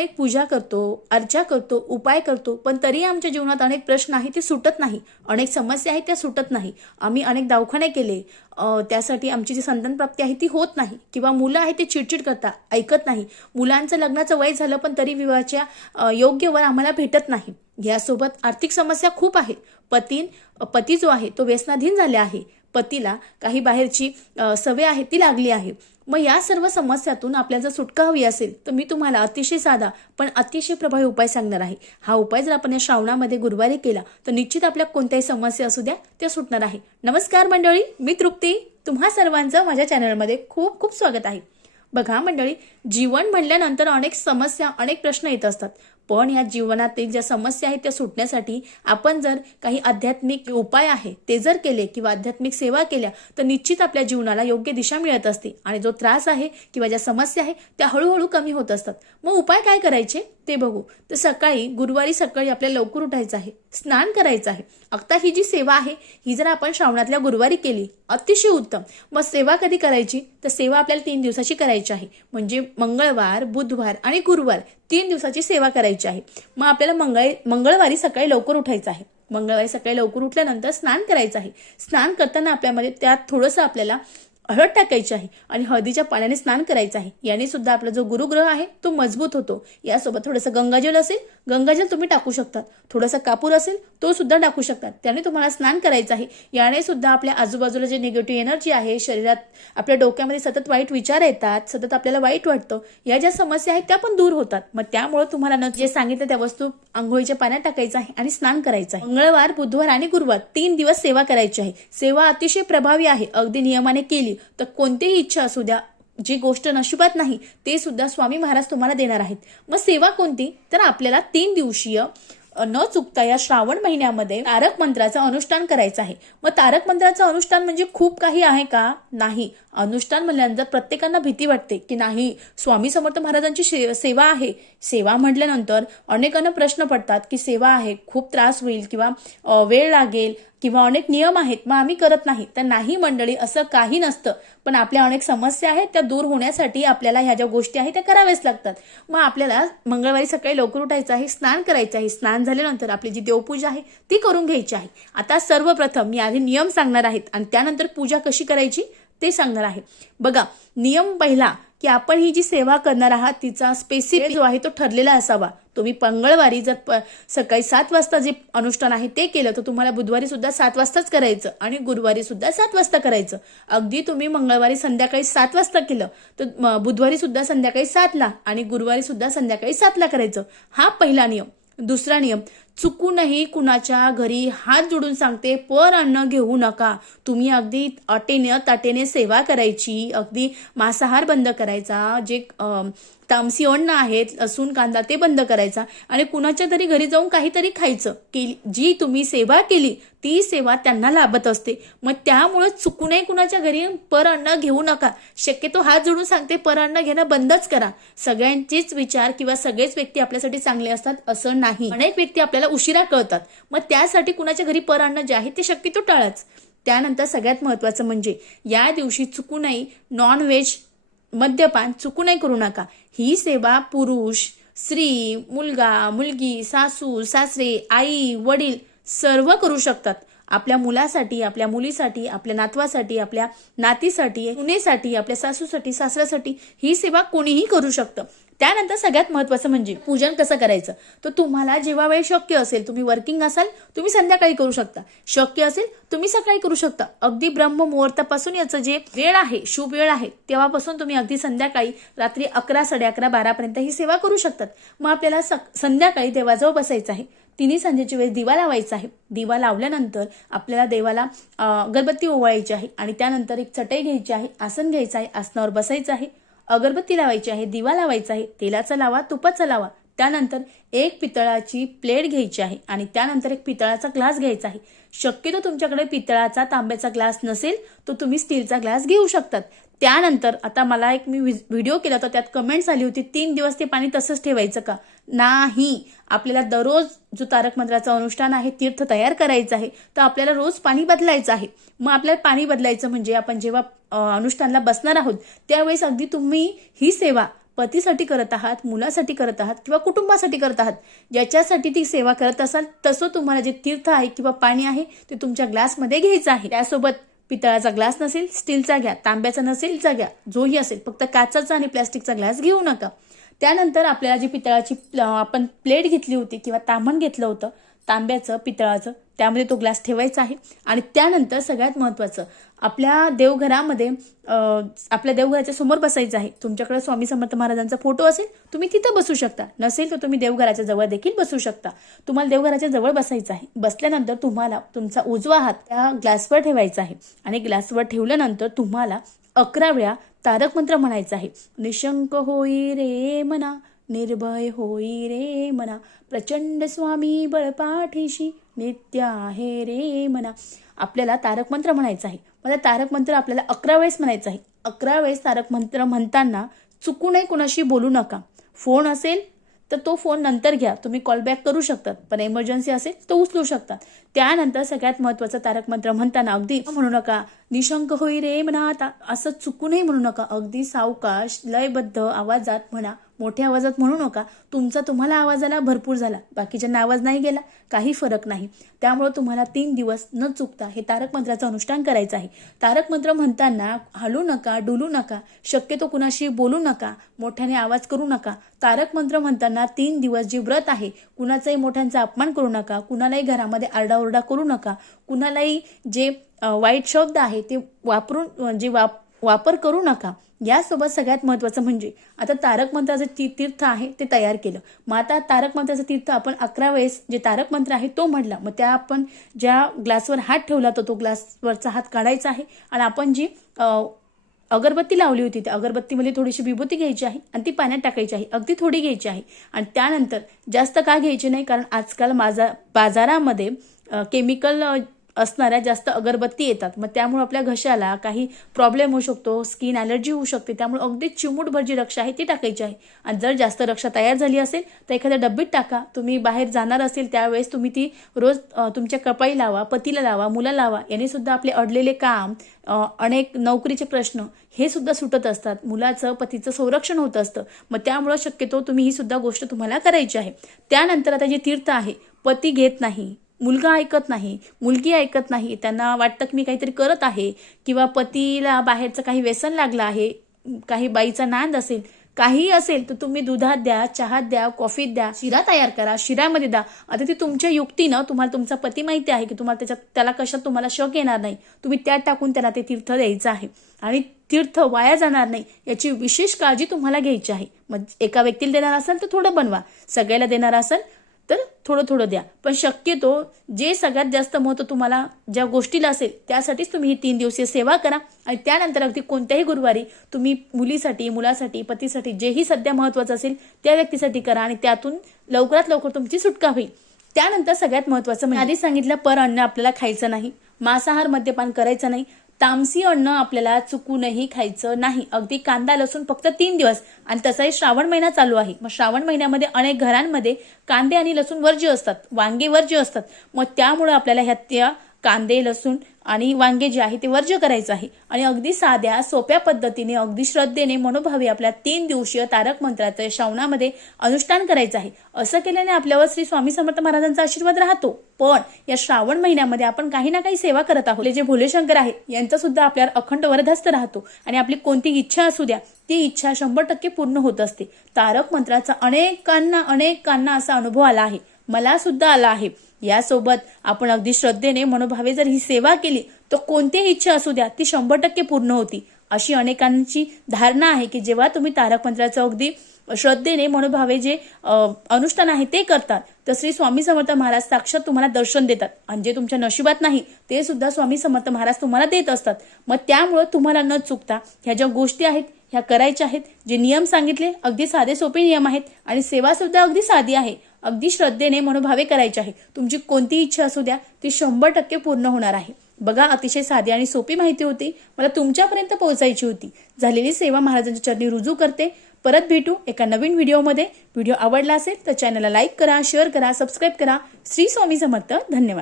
अनेक पूजा करतो अर्चा करतो उपाय करतो पण तरी आमच्या जीवनात अनेक प्रश्न आहेत ते सुटत नाही. अनेक समस्या आहेत त्या सुटत नाही. आम्ही अनेक दवाखाने केले त्यासाठी आमची जी संतान प्राप्ती आहे ती होत नाही. किंवा मुलं आहेत ते चिडचिड करता ऐकत नाही. मुलांचं लग्नाचं वय झालं पण तरी विवाहाच्या योग्य वर आम्हाला भेटत नाही. यासोबत आर्थिक समस्या खूप आहे. पतीन पती जो आहे तो व्यसनाधीन झाला आहे. पतीला काही बाहेरची सवय आहे ती लागली आहे. मग या सर्व समस्यातून आपल्याला जर सुटका हवी असेल तर मी तुम्हाला अतिशय साधा पण अतिशय प्रभावी उपाय सांगणार आहे. हा उपाय जर आपण या श्रावणामध्ये गुरुवारी केला तर निश्चित आपल्या कोणत्याही समस्या असू द्या त्या सुटणार आहे. नमस्कार मंडळी मी तृप्ती. तुम्हा सर्वांचं माझ्या चॅनलमध्ये खूप खूप स्वागत आहे. बघा मंडळी जीवन म्हणल्यानंतर अनेक समस्या अनेक प्रश्न येत असतात. पण या जीवनातील ज्या समस्या आहेत त्या सुटण्यासाठी आपण जर काही आध्यात्मिक उपाय आहे ते जर केले किंवा आध्यात्मिक सेवा केल्या तर निश्चित आपल्या जीवनाला योग्य दिशा मिळत असते. आणि जो त्रास आहे किंवा ज्या समस्या आहे त्या हळूहळू कमी होत असतात. मग उपाय काय करायचे? ते बघू. तर सकाळी गुरुवारी सकाळी आपल्याला लवकर उठायचं आहे. स्नान करायचं आहे. आता ही जी सेवा आहे ही जर आपण श्रावणातल्या गुरुवारी केली अतिशय उत्तम. मग सेवा कधी करायची? तर सेवा आपल्याला तीन दिवसाची करायची आहे. म्हणजे मंगळवार बुधवार आणि गुरुवार तीन दिवसाची सेवा करायची आहे. मग आपल्याला मंगळ मंगळवारी सकाळी लवकर उठायचं आहे. मंगळवारी सकाळी लवकर उठल्यानंतर स्नान करायचं आहे. स्नान करताना आपल्यामध्ये त्यात थोडंसं आपल्याला हळद टाकायची आहे आणि हळदीच्या पाण्याने स्नान करायचं आहे. याने सुद्धा आपला जो गुरुग्रह आहे तो मजबूत होतो. यासोबत थोडंसं गंगाजल असेल गंगाजल तुम्ही टाकू शकतात. थोडासा कापूर असेल तो सुद्धा टाकू शकतात. त्याने तुम्हाला स्नान करायचं आहे. याने सुद्धा आपल्या आजूबाजूला जे निगेटिव्ह एनर्जी आहे शरीरात आपल्या डोक्यामध्ये सतत वाईट विचार येतात सतत आपल्याला वाईट वाटतं या ज्या समस्या आहेत त्या पण दूर होतात. मग त्यामुळे तुम्हाला न जे सांगितलं त्या वस्तू आंघोळीच्या पाण्यात टाकायचं आहे आणि स्नान करायचं आहे. मंगळवार बुधवार आणि गुरुवार तीन दिवस सेवा करायची आहे. सेवा अतिशय प्रभावी आहे. अगदी नियमाने केली. तर कोणतीही इच्छा असू द्या जी गोष्ट नशिबात नाही ते सुद्धा स्वामी महाराज तुम्हाला देणार आहेत. मग सेवा कोणती? तर आपल्याला तीन दिवसीय न चुकता या श्रावण महिन्यामध्ये तारक मंत्राचं अनुष्ठान करायचं आहे. मग तारक मंत्राचं अनुष्ठान म्हणजे खूप काही आहे का? नाही. अनुष्ठान म्हणल्यानंतर प्रत्येकांना भीती वाटते की नाही स्वामी समर्थ महाराजांची शे- सेवा आहे. सेवा म्हटल्यानंतर अनेकांना प्रश्न पडतात की सेवा आहे खूप त्रास होईल किंवा वेळ लागेल किंवा अनेक नियम आहेत मग आम्ही करत नाही. तर नाही मंडळी असं काही नसतं. पण आपल्या अनेक समस्या आहेत त्या दूर होण्यासाठी आपल्याला ह्या ज्या गोष्टी आहेत त्या कराव्याच लागतात. मग आपल्याला मंगळवारी सकाळी लवकर उठायचं आहे स्नान करायचं आहे. स्नान झाल्यानंतर आपली जी देवपूजा आहे ती करून घ्यायची आहे. आता सर्वप्रथम मी आधी नियम सांगणार आहेत आणि त्यानंतर पूजा कशी करायची? ते सांगणार आहे. बघा नियम पहिला की आपण ही जी सेवा करणार आहात तिचा स्पेसिफिक जो आहे तो ठरलेला असावा. तुम्ही मंगळवारी जर प- सकाळी सात वाजता जे अनुष्ठान आहे ते केलं तर तुम्हाला बुधवारी सुद्धा सात वाजताच करायचं आणि गुरुवारी सुद्धा सात वाजता करायचं. अगदी तुम्ही मंगळवारी संध्याकाळी सात वाजता केलं तर बुधवारी सुद्धा संध्याकाळी सातला आणि गुरुवारी सुद्धा संध्याकाळी सातला करायचं. हा पहिला नियम. दुसरा नियम चुकूनही कुणाच्या घरी हात जोडून सांगते पर अन्न घेऊ नका. तुम्ही अगदी अटेने ताटेने सेवा करायची अगदी मांसाहार बंद करायचा जे तामसी अन्न आहेत लसूण कांदा ते बंद करायचा आणि कुणाच्या तरी घरी जाऊन काहीतरी खायचं. केली जी तुम्ही सेवा केली ती सेवा त्यांना लाभत असते. मग त्यामुळे चुकूनही कुणाच्या घरी पर अन्न घेऊ नका. शक्यतो हात जोडून सांगते पर अन्न घेणं बंदच करा. सगळ्यांचेच विचार किंवा सगळेच व्यक्ती आपल्यासाठी चांगले असतात असं नाही. अनेक व्यक्ती आपल्या आपल्याला उशिरा कळतात. मग त्यासाठी कुणाच्या घरी पर अन्न जे आहे ते शक्यतो टाळाच. त्यानंतर सगळ्यात महत्वाचं म्हणजे या दिवशी चुकूनही नॉनव्हेज मद्यपान चुकूनही करू नका. ही सेवा पुरुष स्त्री मुलगा मुलगी सासू सासरे आई वडील सर्व करू शकतात. आपल्या मुलासाठी आपल्या मुलीसाठी आपल्या नातवासाठी आपल्या नातीसाठी सुनेसाठी आपल्या सासूसाठी सासऱ्यासाठी ही सेवा कोणीही करू शकतं. त्यानंतर सगळ्यात महत्वाचं म्हणजे पूजन कसं करायचं? तर तुम्हाला जेव्हा वेळ शक्य असेल तुम्ही वर्किंग असाल तुम्ही संध्याकाळी करू शकता. शक्य असेल तुम्ही सकाळी करू शकता. अगदी ब्रह्म मुहूर्तापासून याचं जे वेळ आहे शुभ वेळ आहे तेव्हापासून तुम्ही अगदी संध्याकाळी रात्री अकरा साडे अकरा बारापर्यंत ही सेवा करू शकतात. मग आपल्याला सक- संध्याकाळी देवाजवळ बसायचं आहे. तिन्ही संध्याच्या वेळेस दिवा लावायचा आहे. दिवा लावल्यानंतर आपल्याला देवाला अगरबत्ती ओवाळायची आहे आणि त्यानंतर एक चटई घ्यायची आहे आसन घ्यायचं आहे आसनावर बसायचं आहे. अगरबत्ती लावायची आहे दिवा लावायचा आहे तेलाचा लावा तुपाचा लावा. त्यानंतर एक पितळाची प्लेट घ्यायची आहे आणि त्यानंतर एक पितळाचा ग्लास घ्यायचा आहे. शक्यतो तुमच्याकडे पितळाचा तांब्याचा ग्लास नसेल तर तुम्ही स्टीलचा ग्लास घेऊ शकतात. त्यानंतर आता मला एक मी व्हिडिओ केला होता त्यात कमेंट्स आली होती तीन दिवस ते पाणी तसंच ठेवायचं का? नाही आपल्याला दररोज जो तारक मंदिराचं अनुष्ठान आहे तीर्थ तयार करायचं आहे तर आपल्याला रोज पाणी बदलायचं आहे. मग आपल्याला पाणी बदलायचं म्हणजे आपण जेव्हा अनुष्ठानला बसणार आहोत त्यावेळेस अगदी तुम्ही ही सेवा पतीसाठी करत आहात मुलासाठी करत आहात किंवा कुटुंबासाठी करत आहात ज्याच्यासाठी ती सेवा करत असाल तसं तुम्हाला जे तीर्थ आहे किंवा पाणी आहे ते तुमच्या ग्लासमध्ये घ्यायचं आहे. त्यासोबत पितळाचा ग्लास नसेल स्टीलचा घ्या. तांब्याचा नसेलचा घ्या. जोही असेल फक्त काचाचा आणि प्लॅस्टिकचा ग्लास घेऊ नका. त्यानंतर आपल्याला जी पितळाची आपण प्लेट घेतली होती किंवा तांबण घेतलं होतं तांब्याचं पितळाचं त्यामध्ये तो ग्लास ठेवायचा आहे. आणि त्यानंतर सगळ्यात महत्त्वाचं आपल्या देवघरामध्ये आपल्या देवघराच्या समोर बसायचं आहे. तुमच्याकडे स्वामी समर्थ महाराजांचा फोटो असेल तुम्ही तिथं बसू शकता. नसेल तर तुम्ही देवघराच्या जवळ देखील बसू शकता. तुम्हाला देवघराच्या जवळ बसायचं आहे. बसल्यानंतर तुम्हाला तुमचा उजवा हात त्या ग्लासवर ठेवायचा आहे. आणि ग्लासवर ठेवल्यानंतर तुम्हाला अकरा वेळा तारक मंत्र म्हणायचा आहे. निशंक होई रे मना. निर्भय होई रे मना. प्रचंड स्वामी बळपाठीशी नित्य आहे रे मना. आपल्याला तारक मंत्र म्हणायचं आहे. मला तारक मंत्र आपल्याला अकरा वेळेस म्हणायचं आहे. अकरा वेळेस तारक मंत्र म्हणताना चुकूनही कुणाशी बोलू नका. फोन असेल तर तो फोन नंतर घ्या. तुम्ही कॉल बॅक करू शकतात. पण इमर्जन्सी असेल तर उचलू शकतात. त्यानंतर सगळ्यात महत्त्वाचं तारक मंत्र म्हणताना अगदी म्हणू नका. निशंक होई रे म्हणा आता असं चुकूनही म्हणू नका. अगदी सावकाश लयबद्ध आवाजात म्हणा. मोठ्या आवाजात म्हणू नका. तुमचा तुम्हाला आवाजाला भरपूर झाला. बाकीच्यांना आवाज नाही गेला. काही फरक नाही. त्यामुळे तुम्हाला तीन दिवस न चुकता हे तारक मंत्राचं अनुष्ठान करायचं आहे. तारक मंत्र म्हणताना हलू नका डुलू नका. शक्यतो कुणाशी बोलू नका. मोठ्याने आवाज करू नका. तारक मंत्र म्हणताना तीन दिवस जे व्रत आहे कुणाचाही मोठ्यांचा अपमान करू नका. कुणालाही घरामध्ये आरडाओरडा करू नका. कुणालाही जे वाईट शब्द आहे ते वापरून जे वाप वापर करू नका. यासोबत सगळ्यात महत्त्वाचं म्हणजे आता तारक मंत्राचं ती तीर्थ आहे ते तयार केलं. मग आता तारक मंत्राचं तीर्थ आपण अकरा वेळेस जे तारक मंत्र आहे तो म्हटला. मग त्या आपण ज्या ग्लासवर हात ठेवला तो तो ग्लासवरचा हात काढायचा आहे. आणि आपण जी अगरबत्ती लावली होती त्या अगरबत्तीमध्ये थोडीशी विभूती घ्यायची आहे आणि ती पाण्यात टाकायची आहे. अगदी थोडी घ्यायची आहे. आणि त्यानंतर जास्त का घ्यायची नाही? कारण आजकाल माझा बाजारामध्ये केमिकल असणाऱ्या जास्त अगरबत्ती येतात. मग त्यामुळे आपल्या घशाला काही प्रॉब्लेम होऊ शकतो स्किन ॲलर्जी होऊ शकते. त्यामुळे अगदी चिमूटभर जी रक्षा आहे ती टाकायची आहे. आणि जर जास्त रक्षा तयार झाली असेल तर एखाद्या डब्बीत टाका. तुम्ही बाहेर जाणार असेल त्यावेळेस तुम्ही ती रोज तुमच्या कपाळी लावा पतीला लावा मुला लावा. याने सुद्धा आपले अडलेले काम अनेक नोकरीचे प्रश्न हे सुद्धा सुटत असतात. मुलाचं पतीचं संरक्षण होत असतं. मग त्यामुळं शक्यतो तुम्ही ही सुद्धा गोष्ट तुम्हाला करायची आहे. त्यानंतर आता जे तीर्थ आहे पती घेत नाही. मुलगा ऐकत नाही मुलगी ऐकत नाही त्यांना वाटतं की मी काहीतरी करत आहे किंवा पतीला बाहेरचं काही व्यसन लागलं आहे काही बाईचा नांद असेल काहीही असेल तर तुम्ही दुधात द्या चहात द्या कॉफीत द्या शिरा तयार करा शिऱ्यामध्ये द्या. आता ती तुमच्या युक्तीनं तुम्हाला तुमचा पती माहिती आहे की तुम्हाला त्याच्यात त्याला कशात तुम्हाला शक येणार नाही. तुम्ही त्यात टाकून त्याला ते तीर्थ द्यायचं आहे. आणि तीर्थ वाया जाणार नाही याची विशेष काळजी तुम्हाला घ्यायची आहे. मग एका व्यक्तीला देणार असाल तर थोडं बनवा. सगळ्याला देणार असाल तर थोडं थोडं द्या. पण शक्यतो जे सगळ्यात जास्त महत्त्व तुम्हाला ज्या गोष्टीला असेल त्यासाठीच तुम्ही ही तीन दिवसीय सेवा करा. आणि त्यानंतर अगदी कोणत्याही गुरुवारी तुम्ही मुलीसाठी मुलासाठी पतीसाठी जेही सध्या महत्त्वाचं असेल त्या व्यक्तीसाठी करा आणि त्यातून लवकरात लवकर तुमची सुटका होईल. त्यानंतर सगळ्यात महत्त्वाचं म्हणजे आधी सांगितलं पर अन्न आपल्याला खायचं नाही. मांसाहार मद्यपान करायचं नाही. तामसी अन्न आपल्याला चुकूनही खायचं नाही. अगदी कांदा लसूण फक्त तीन दिवस. आणि तसाही श्रावण महिना चालू आहे. मग श्रावण महिन्यामध्ये अनेक घरांमध्ये कांदे आणि लसूण वर्ज्य असतात. वांगे वर्ज्य असतात. मग त्यामुळे आपल्याला ह्या त्या कांदे लसूण आणि वांगे जे आहे ते वर्ज्य करायचं आहे. आणि अगदी साध्या सोप्या पद्धतीने अगदी श्रद्धेने मनोभावे आपल्या तीन दिवसीय तारक मंत्राचं श्रावणामध्ये अनुष्ठान करायचं आहे. असं केल्याने आपल्यावर श्री स्वामी समर्थ महाराजांचा आशीर्वाद राहतो. पण या श्रावण महिन्यामध्ये आपण काही ना काही सेवा करत आहोत. जे भोलेशंकर आहे यांचा सुद्धा आपल्यावर अखंड वरदहस्त राहतो. आणि आपली कोणती इच्छा असू द्या ती इच्छा शंभर टक्के पूर्ण होत असते. तारक मंत्राचा अनेकांना अनेकांना असा अनुभव आला आहे. मला सुद्धा आला आहे. यासोबत आपण अगदी श्रद्धेने मनोभावे जर ही सेवा केली तर कोणतीही इच्छा असू द्या ती शंभर टक्के पूर्ण होती. अशी अनेकांची धारणा आहे की जेव्हा तुम्ही तारक मंत्राचं अगदी श्रद्धेने मनोभावे जे अनुष्ठान आहे ते करतात तर श्री स्वामी समर्थ महाराज साक्षात तुम्हाला दर्शन देतात. आणि जे तुमच्या नशिबात नाही ते सुद्धा स्वामी समर्थ महाराज तुम्हाला देत असतात. मग त्यामुळं तुम्हाला न चुकता ह्या ज्या गोष्टी आहेत ह्या करायच्या आहेत जे नियम सांगितले अगदी साधे सोपे नियम आहेत आणि सेवा सुद्धा अगदी साधी आहे. अगदी श्रद्धेने मनोभावे करायचे आहे. तुमची कोणती इच्छा असू द्या ती शंभर टक्के पूर्ण होणार आहे. बघा अतिशय साधी आणि सोपी माहिती होती. मला तुमच्यापर्यंत पोहोचायची होती. झालेली सेवा महाराजांच्या चरणी रुजू करते. परत भेटू एका नवीन व्हिडिओमध्ये. व्हिडिओ आवडला असेल तर चॅनलला लाईक करा शेअर करा सबस्क्राईब करा. श्री स्वामी समर्थ. धन्यवाद.